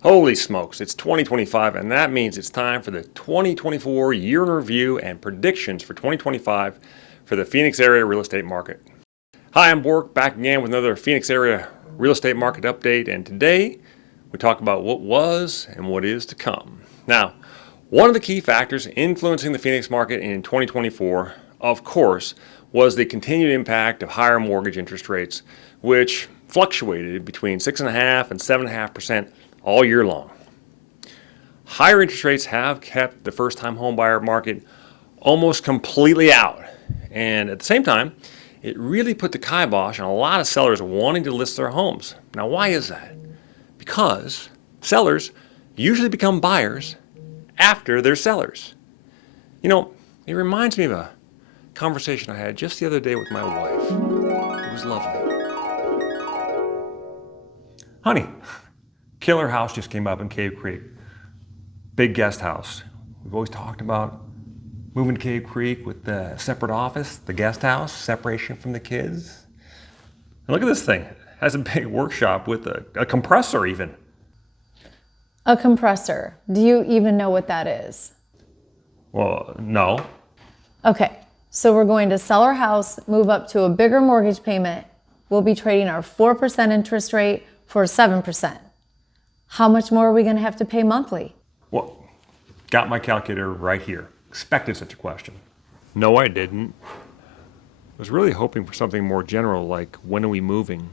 Holy smokes, it's 2025, and that means it's time for the 2024 year in review and predictions for 2025 for the Phoenix area real estate market. Hi, I'm Bork, back again with another Phoenix area real estate market update, and today we talk about what was and what is to come. Now, one of the key factors influencing the Phoenix market in 2024, of course, was the continued impact of higher mortgage interest rates, which fluctuated between 6.5% and 7.5% all year long. Higher interest rates have kept the first-time homebuyer market almost completely out, and at the same time, it really put the kibosh on a lot of sellers wanting to list their homes. Now, why is that? Because sellers usually become buyers after they're sellers. You know, it reminds me of a conversation I had just the other day with my wife. It was lovely. Honey, killer house just came up in Cave Creek. Big guest house. We've always talked about moving to Cave Creek with the separate office, the guest house, separation from the kids. And look at this thing. It has a big workshop with a compressor even. A compressor. Do you even know what that is? Well, no. Okay, so we're going to sell our house, move up to a bigger mortgage payment. We'll be trading our 4% interest rate for 7%. How much more are we going to have to pay monthly? Well, got my calculator right here. Expected such a question. No, I didn't. I was really hoping for something more general like, when are we moving?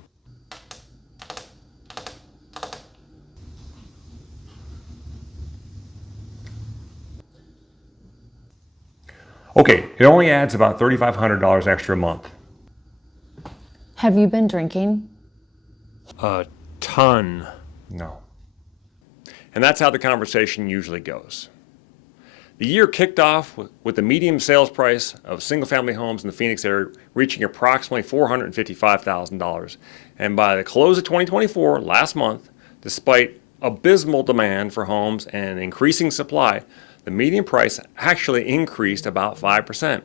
Okay, it only adds about $3,500 extra a month. Have you been drinking? A ton. No. And that's how the conversation usually goes. The year kicked off with the median sales price of single-family homes in the Phoenix area reaching approximately $455,000. And by the close of 2024, last month, despite abysmal demand for homes and increasing supply, the median price actually increased about 5%,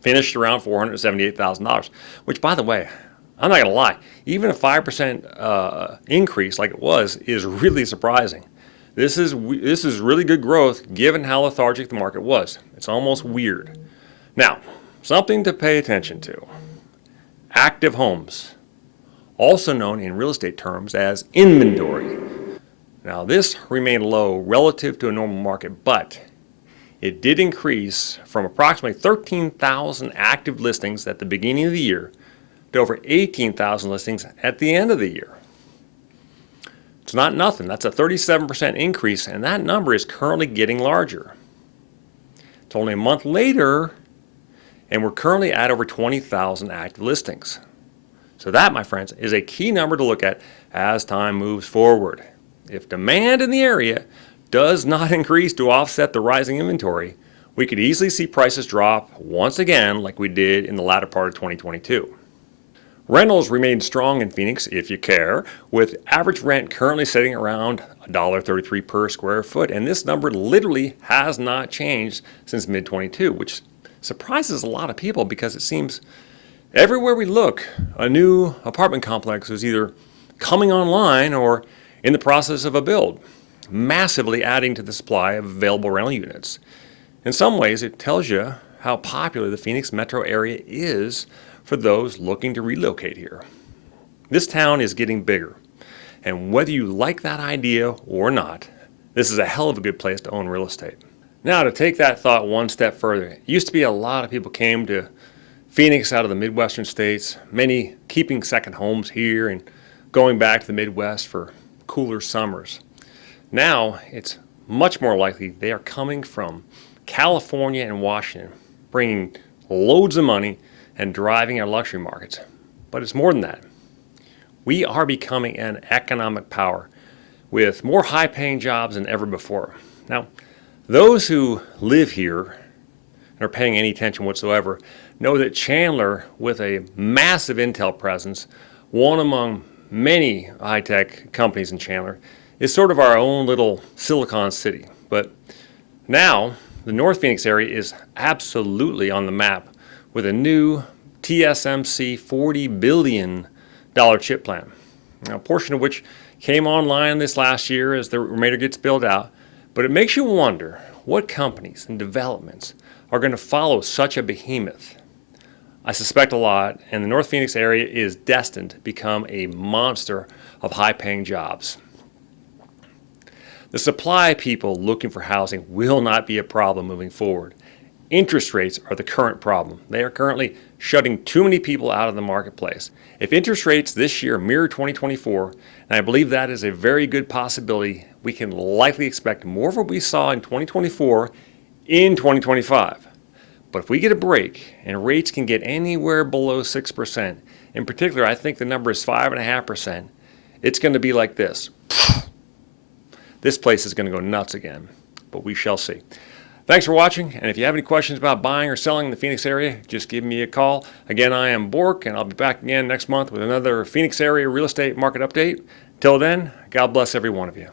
finished around $478,000, which, by the way, I'm not going to lie, even a 5% increase like it was is really surprising. This is really good growth given how lethargic the market was. It's almost weird. Now, something to pay attention to. Active homes, also known in real estate terms as inventory. Now, this remained low relative to a normal market, but it did increase from approximately 13,000 active listings at the beginning of the year to over 18,000 listings at the end of the year. It's not nothing. That's a 37% increase, and that number is currently getting larger. It's only a month later, and we're currently at over 20,000 active listings. So that, my friends, is a key number to look at as time moves forward. If demand in the area does not increase to offset the rising inventory, we could easily see prices drop once again like we did in the latter part of 2022. Rentals remain strong in Phoenix, if you care, with average rent currently sitting around $1.33 per square foot. And this number literally has not changed since mid-22, which surprises a lot of people because it seems everywhere we look, a new apartment complex is either coming online or in the process of a build, massively adding to the supply of available rental units. In some ways, it tells you how popular the Phoenix metro area is for those looking to relocate here. This town is getting bigger, and whether you like that idea or not, this is a hell of a good place to own real estate. Now, to take that thought one step further, it used to be a lot of people came to Phoenix out of the Midwestern states, many keeping second homes here and going back to the Midwest for cooler summers. Now, it's much more likely they are coming from California and Washington, bringing loads of money and driving our luxury markets. But it's more than that. We are becoming an economic power with more high-paying jobs than ever before. Now, those who live here and are paying any attention whatsoever know that Chandler, with a massive Intel presence, one among many high-tech companies in Chandler, is sort of our own little Silicon City. But now, the North Phoenix area is absolutely on the map with a new TSMC $40 billion chip plant, a portion of which came online this last year as the remainder gets built out, but it makes you wonder what companies and developments are going to follow such a behemoth. I suspect a lot, and the North Phoenix area is destined to become a monster of high-paying jobs. The supply of people looking for housing will not be a problem moving forward. Interest rates are the current problem. They are currently shutting too many people out of the marketplace. If interest rates this year mirror 2024, and I believe that is a very good possibility, we can likely expect more of what we saw in 2024 in 2025. But if we get a break and rates can get anywhere below 6%, in particular, I think the number is 5.5%, it's going to be like this. This place is going to go nuts again, but we shall see. Thanks for watching, and if you have any questions about buying or selling in the Phoenix area, just give me a call. Again, I am Bork, and I'll be back again next month with another Phoenix area real estate market update. Till then, God bless every one of you.